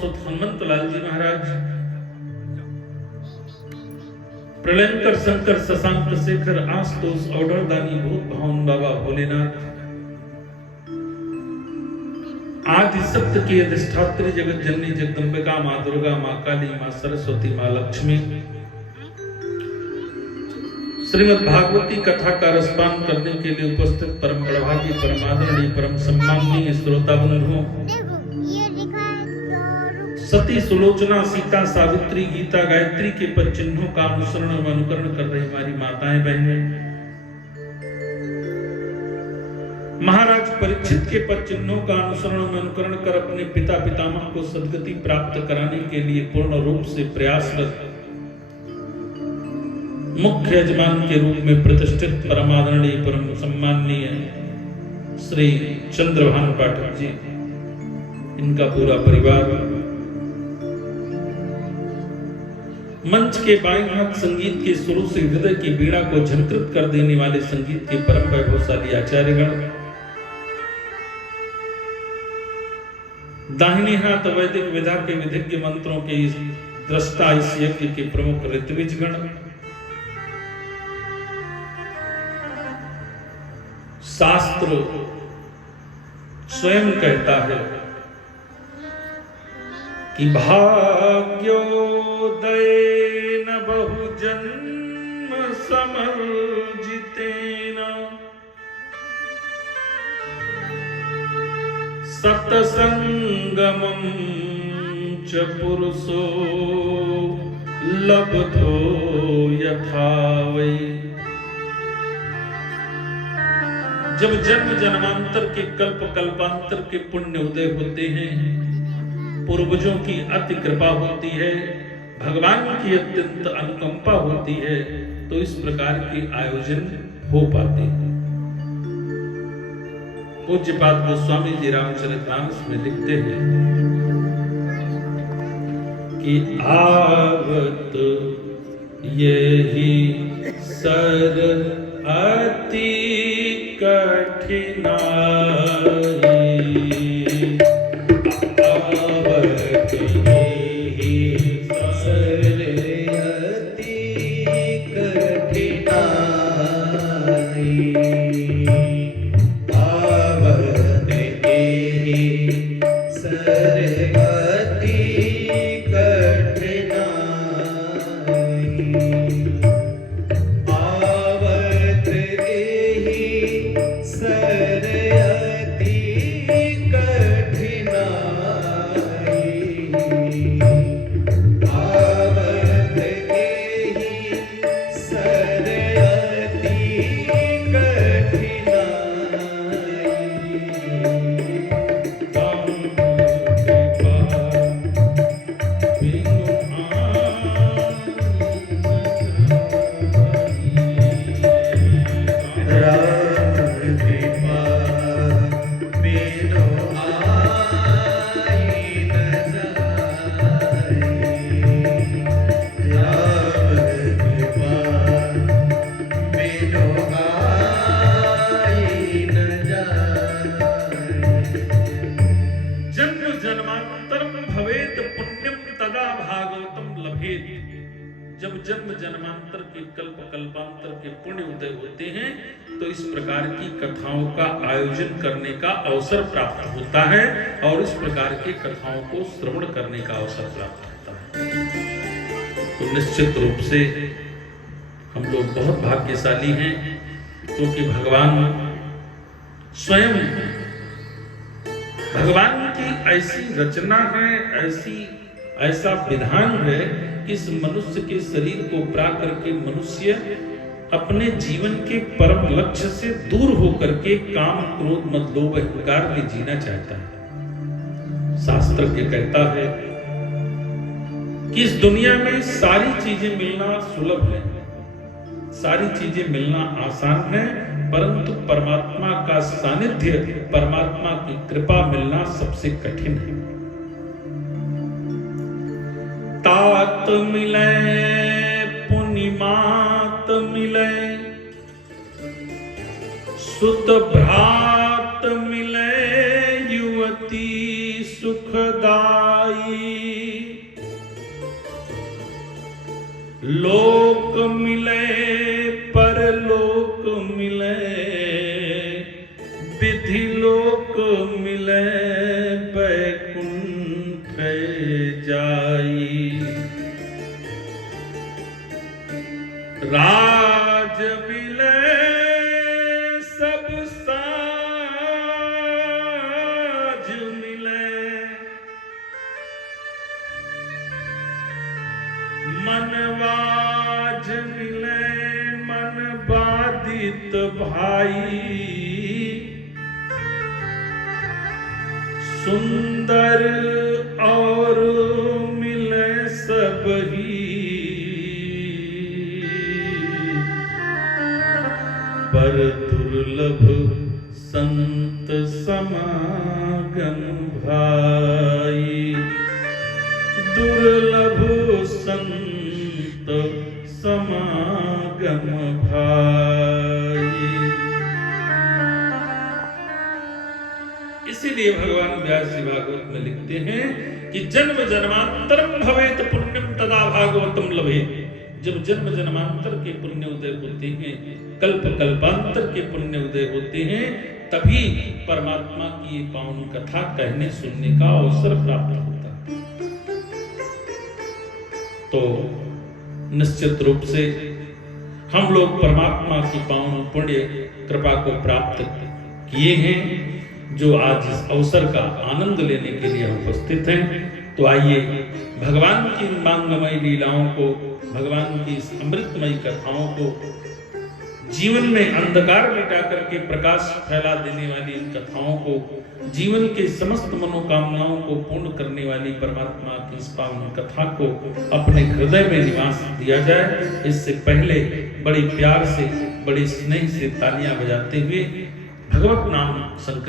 सुत हनुमंत लाल जी महाराज, प्रलयंकर शंकर शशांक शेखर आशुतोष औढ़दानी भूत भावन बाबा भोलेनाथ, आदि सत्य की अधिष्ठात्री जगत जननी जगदम्बिका मां दुर्गा, मां काली, मां सरस्वती, मां लक्ष्मी, श्रीमद् भागवती कथा का रसपान करने के लिए उपस्थित परम प्रभागी, परम आदरणीय, परम सम्माननीय श्रोता बंधुओं, सती, सुलोचना, सीता, सावित्री, गीता, गायत्री के पद चिन्हों का अनुसरण और अनुकरण कर रही हमारी माताएं बहनें, महाराज परीक्षित के पद चिन्हों का अनुसरण और अनुकरण कर अपने पिता पितामह को सद्गति प्राप्त कराने के लिए पूर्ण रूप से प्रयासरत मुख्य यजमान के रूप में प्रतिष्ठित परमादरणीय, परम सम्माननीय श्री चंद्रभान पाठक जी, इनका पूरा परिवार, मंच के बाएं हाथ संगीत के सुरों से हृदय की बीड़ा को झंकृत कर देने वाले संगीत के परम वैभवशाली आचार्यगण, दाहिने हाथ वैदिक विधा के विधिज्ञ मंत्रों के दृष्टा इस यज्ञ के प्रमुख ऋत्विजगण, शास्त्र स्वयं कहता है कि भाग्योदयेन बहुजन्म समर्जितेन सत्संगमं च पुरुषो लब्धो यथा वै। जब जन्म जन्मांतर के कल्प कल्पांतर के पुण्य उदय होते हैं, पूर्वजों की अति कृपा होती है, भगवान की अत्यंत अनुकंपा होती है, तो इस प्रकार के आयोजन हो पाते हैं। पूज्यपाद गोस्वामी जी रामचरितमानस में लिखते हैं कि आवत यही सर अति कठिनाई, आवत यही सर अति कठिनाई, आवत यही सर अति जब जन्म जन्मांतर के कल्प कल्पांतर के पुण्य उदय होते हैं, तो इस प्रकार की कथाओं का आयोजन करने का अवसर प्राप्त होता है और इस प्रकार की कथाओं को श्रवण करने का अवसर प्राप्त होता है। तो निश्चित रूप से हम लोग बहुत भाग्यशाली हैं, क्योंकि भगवान स्वयं, भगवान की ऐसी रचना है, ऐसा विधान है कि इस मनुष्य के शरीर को प्राकर के मनुष्य अपने जीवन के परम लक्ष्य से दूर होकर के काम क्रोध मद लोभ अहंकार में जीना चाहता है। शास्त्र के कहता है कि इस दुनिया में सारी चीजें मिलना सुलभ है, सारी चीजें मिलना आसान है, परंतु परमात्मा का सानिध्य, परमात्मा की कृपा मिलना सबसे कठिन है। तात मिले पुनिमात मिले, सुत भ्रात मिले, युवती सुखदाई, लोक मिले परलोक मिले, विधि लोक मिले बैकुंठ जाई। राज मिले सब साज मिले, मनवाज मिले मन बाधित भाई। सुंदर और मिले सब ही, पर दुर्लभ संत समागम भाई। दुर्लभ संत समागम भाई। इसीलिए भगवान व्यास जी भागवत में लिखते हैं कि जन्म जन्मांतरम भवेत पुण्यम तदा भागवतम लभेत। जब जन्म जन्मांतर के पुण्य उदय होते हैं, कल्प कल्पांतर के पुण्य उदय होते हैं, तभी परमात्मा की ये पावन कथा कहने सुनने का अवसर प्राप्त होता है। तो निश्चित रूप से हम लोग परमात्मा की पावन पुण्य कृपा को प्राप्त किए हैं, जो आज इस अवसर का आनंद लेने के लिए उपस्थित हैं। तो आइए भगवान की मांगमय लीलाओं को, भगवान की इस अमृतमयी कथाओं को, जीवन में अंधकार मिटा करके प्रकाश फैला देने वाली इन कथाओं को, जीवन के समस्त मनोकामनाओं को पूर्ण करने वाली परमात्मा की इस पावन कथा को अपने हृदय में निवास दिया जाए। इससे पहले बड़े प्यार से, बड़े स्नेह से तालियां बजाते हुए भगवत नाम संकीर्तन